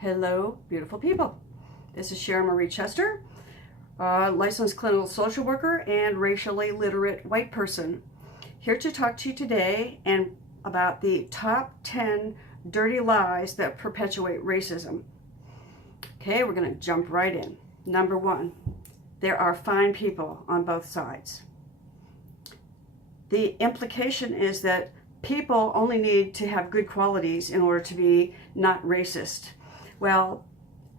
Hello, beautiful people. This is Sharon Marie Chester, licensed clinical social worker and racially literate white person, here to talk to you today and about the top 10 dirty lies that perpetuate racism. Okay, we're going to jump right in. Number one, there are fine people on both sides. The implication is that people only need to have good qualities in order to be not racist. Well,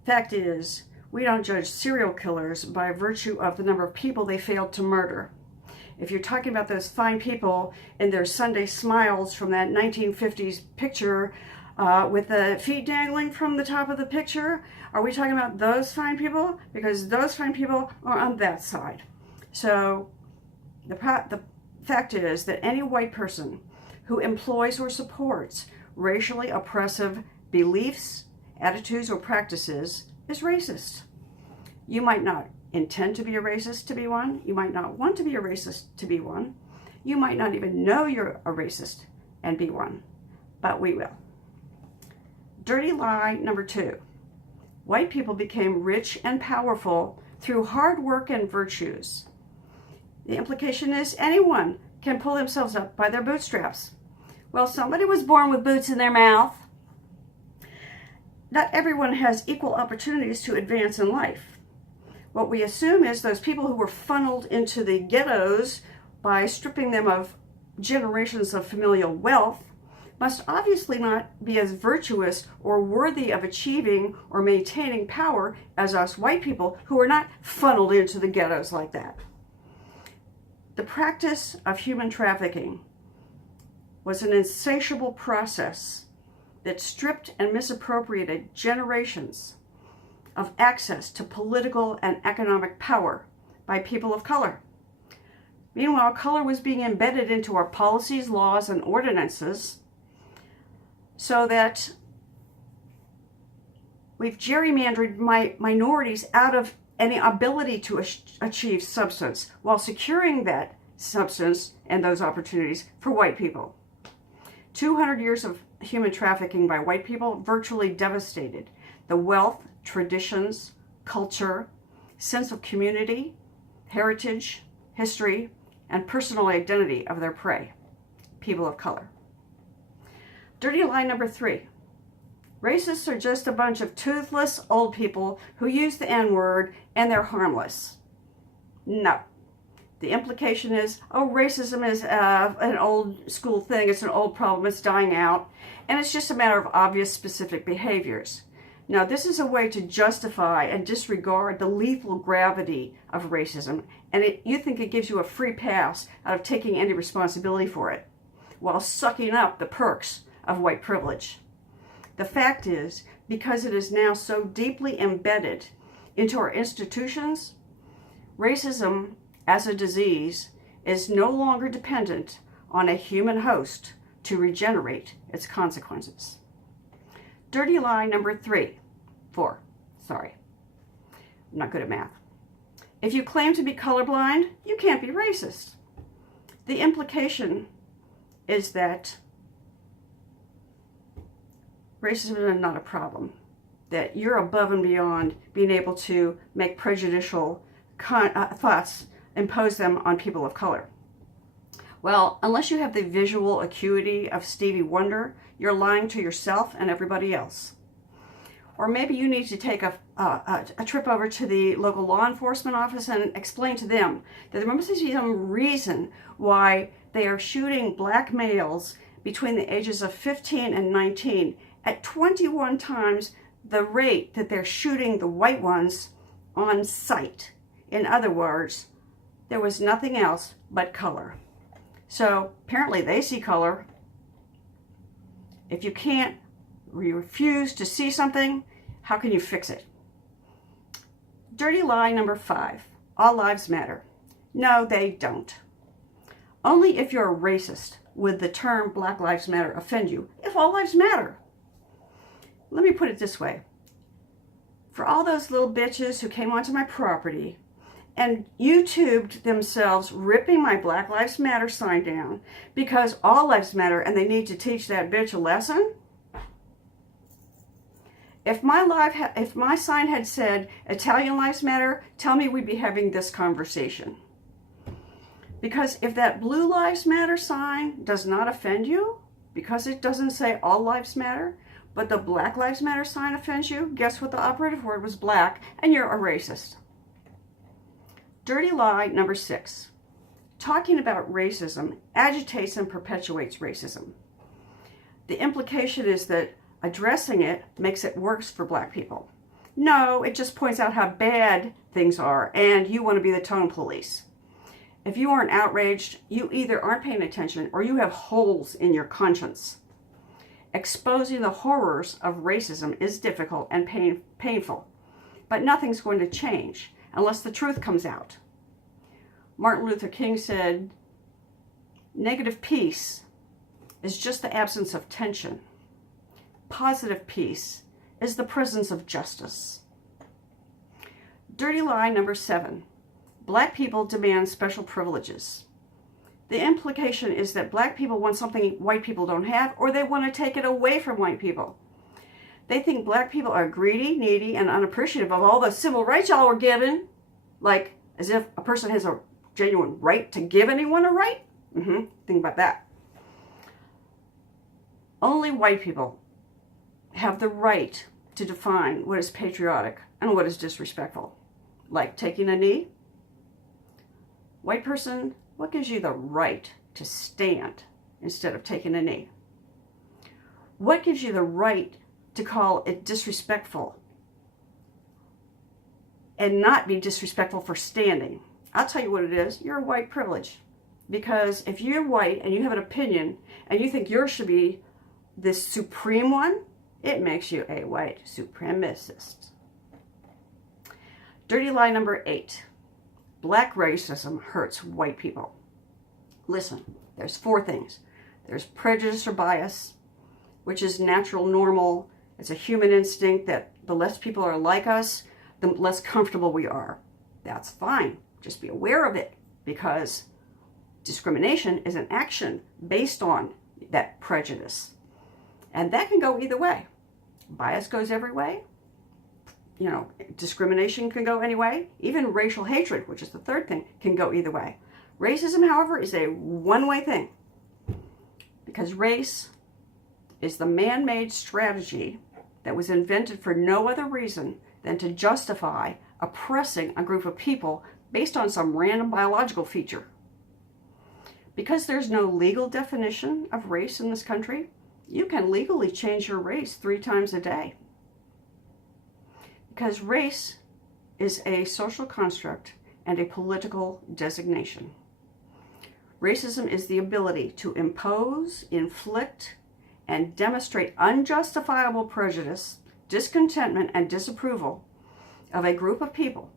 fact is, we don't judge serial killers by virtue of the number of people they failed to murder. If you're talking about those fine people in their Sunday smiles from that 1950s picture with the feet dangling from the top of the picture, are we talking about those fine people? Because those fine people are on that side. So the fact is that any white person who employs or supports racially oppressive beliefs, attitudes, or practices is racist. You might not intend to be a racist to be one. You might not want to be a racist to be one. You might not even know you're a racist and be one, but we will. Dirty lie number two. White people became rich and powerful through hard work and virtues. The implication is anyone can pull themselves up by their bootstraps. Well, somebody was born with boots in their mouth. Not everyone has equal opportunities to advance in life. What we assume is those people who were funneled into the ghettos by stripping them of generations of familial wealth must obviously not be as virtuous or worthy of achieving or maintaining power as us white people who are not funneled into the ghettos like that. The practice of human trafficking was an insatiable process that stripped and misappropriated generations of access to political and economic power by people of color. Meanwhile, color was being embedded into our policies, laws, and ordinances so that we've gerrymandered minorities out of any ability to achieve substance while securing that substance and those opportunities for white people. 200 years of human trafficking by white people virtually devastated the wealth, traditions, culture, sense of community, heritage, history, and personal identity of their prey, people of color. Dirty lie number three. Racists are just a bunch of toothless old people who use the N-word and they're harmless. No. The implication is, oh, racism is an old school thing, it's an old problem, it's dying out, and it's just a matter of obvious specific behaviors. Now, this is a way to justify and disregard the lethal gravity of racism, and you think it gives you a free pass out of taking any responsibility for it, while sucking up the perks of white privilege. The fact is, because it is now so deeply embedded into our institutions, racism as a disease is no longer dependent on a human host to regenerate its consequences. Dirty lie number four. I'm not good at math. If you claim to be colorblind, you can't be racist. The implication is that racism is not a problem, that you're above and beyond being able to make prejudicial thoughts, impose them on people of color. Well, unless you have the visual acuity of Stevie Wonder, you're lying to yourself and everybody else. Or maybe you need to take a trip over to the local law enforcement office and explain to them that there must be some reason why they are shooting black males between the ages of 15 and 19 at 21 times the rate that they're shooting the white ones on sight. In other words, there was nothing else but color. So apparently they see color. If you refuse to see something, how can you fix it? Dirty lie number five. All lives matter. No, they don't. Only if you're a racist would the term Black Lives Matter offend you, if all lives matter. Let me put it this way. For all those little bitches who came onto my property and YouTubed themselves ripping my Black Lives Matter sign down because all lives matter and they need to teach that bitch a lesson, If my sign had said, Italian lives matter, tell me we'd be having this conversation. Because if that blue lives matter sign does not offend you, because it doesn't say all lives matter, but the black lives matter sign offends you, guess what the operative word was? Black, and you're a racist. Dirty lie number 6. Talking about racism agitates and perpetuates racism. The implication is that addressing it makes it worse for black people. No, it just points out how bad things are, and you want to be the tone police. If you aren't outraged, you either aren't paying attention or you have holes in your conscience. Exposing the horrors of racism is difficult and painful, but nothing's going to change unless the truth comes out. Martin Luther King said, negative peace is just the absence of tension. Positive peace is the presence of justice. Dirty lie number 7. Black people demand special privileges. The implication is that black people want something white people don't have, or they want to take it away from white people. They think black people are greedy, needy, and unappreciative of all the civil rights y'all were given. Like, as if a person has a genuine right to give anyone a right? Think about that. Only white people have the right to define what is patriotic and what is disrespectful. Like taking a knee. White person, what gives you the right to stand instead of taking a knee? What gives you the right to call it disrespectful and not be disrespectful for standing? I'll tell you what it is. You're white privilege. Because if you're white and you have an opinion and you think yours should be this supreme one, it makes you a white supremacist. Dirty lie number 8. Black racism hurts white people. Listen, there's 4 things. There's prejudice or bias, which is natural, normal. It's a human instinct that the less people are like us, the less comfortable we are. That's fine. Just be aware of it, because discrimination is an action based on that prejudice. And that can go either way. Bias goes every way. Discrimination can go any way. Even racial hatred, which is the 3rd thing, can go either way. Racism, however, is a one-way thing. Because race is the man-made strategy that was invented for no other reason than to justify oppressing a group of people based on some random biological feature. Because there's no legal definition of race in this country, you can legally change your race 3 times a day. Because race is a social construct and a political designation. Racism is the ability to impose, inflict, and demonstrate unjustifiable prejudice, discontentment, and disapproval of a group of people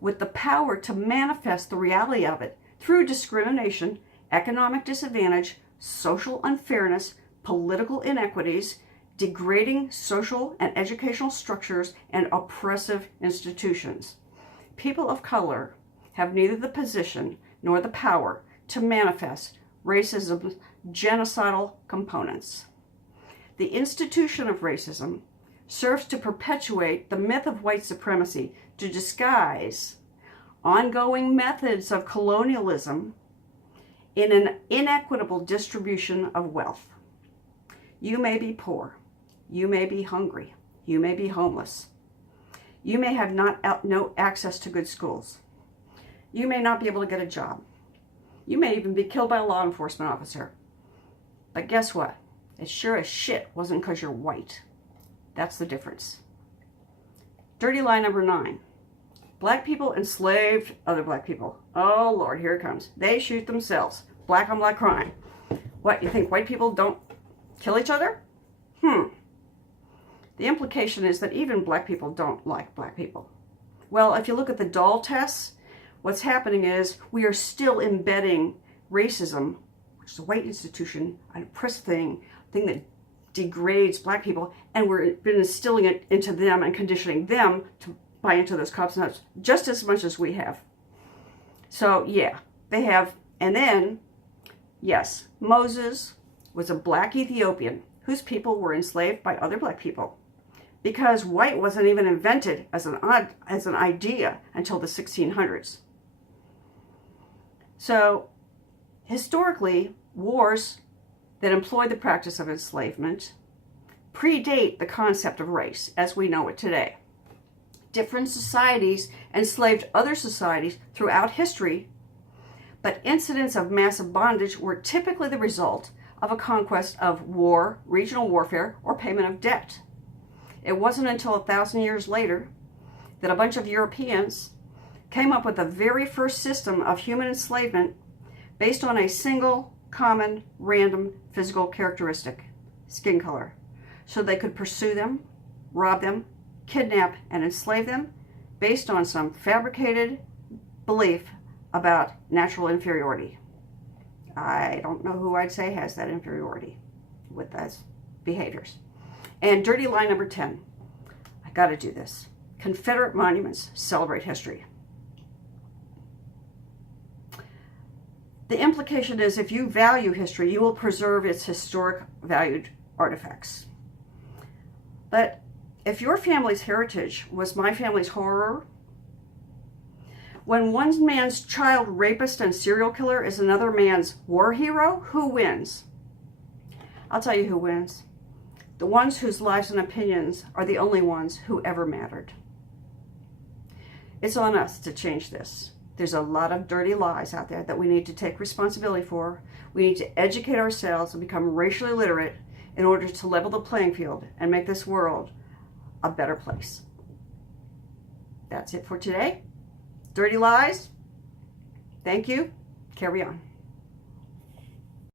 with the power to manifest the reality of it through discrimination, economic disadvantage, social unfairness, political inequities, degrading social and educational structures, and oppressive institutions. People of color have neither the position nor the power to manifest racism's genocidal components. The institution of racism serves to perpetuate the myth of white supremacy, to disguise ongoing methods of colonialism in an inequitable distribution of wealth. You may be poor. You may be hungry. You may be homeless. You may have no access to good schools. You may not be able to get a job. You may even be killed by a law enforcement officer. But guess what? It sure as shit wasn't because you're white. That's the difference. Dirty lie number 9. Black people enslaved other black people. Oh Lord, here it comes. They shoot themselves. Black on black crime. What, you think white people don't kill each other? The implication is that even black people don't like black people. Well, if you look at the doll tests, what's happening is we are still embedding racism, which is a white institution, an oppressive thing that degrades black people, and we've been instilling it into them and conditioning them to buy into those cops and nuts just as much as we have. So yeah, they have. And then, yes, Moses was a black Ethiopian whose people were enslaved by other black people. because white wasn't even invented as an idea until the 1600s. So, historically, wars that employ the practice of enslavement predate the concept of race as we know it today. Different societies enslaved other societies throughout history, but incidents of massive bondage were typically the result of a conquest of war, regional warfare, or payment of debt. It wasn't until 1,000 years later that a bunch of Europeans came up with the very first system of human enslavement based on a single, common, random physical characteristic, skin color, so they could pursue them, rob them, kidnap, and enslave them based on some fabricated belief about natural inferiority. I don't know who I'd say has that inferiority with those behaviors. And dirty lie number 10. I got to do this. Confederate monuments celebrate history. The implication is if you value history, you will preserve its historic valued artifacts. But if your family's heritage was my family's horror, when one man's child rapist and serial killer is another man's war hero, who wins? I'll tell you who wins. The ones whose lives and opinions are the only ones who ever mattered. It's on us to change this. There's a lot of dirty lies out there that we need to take responsibility for. We need to educate ourselves and become racially literate in order to level the playing field and make this world a better place. That's it for today. Dirty lies. Thank you. Carry on.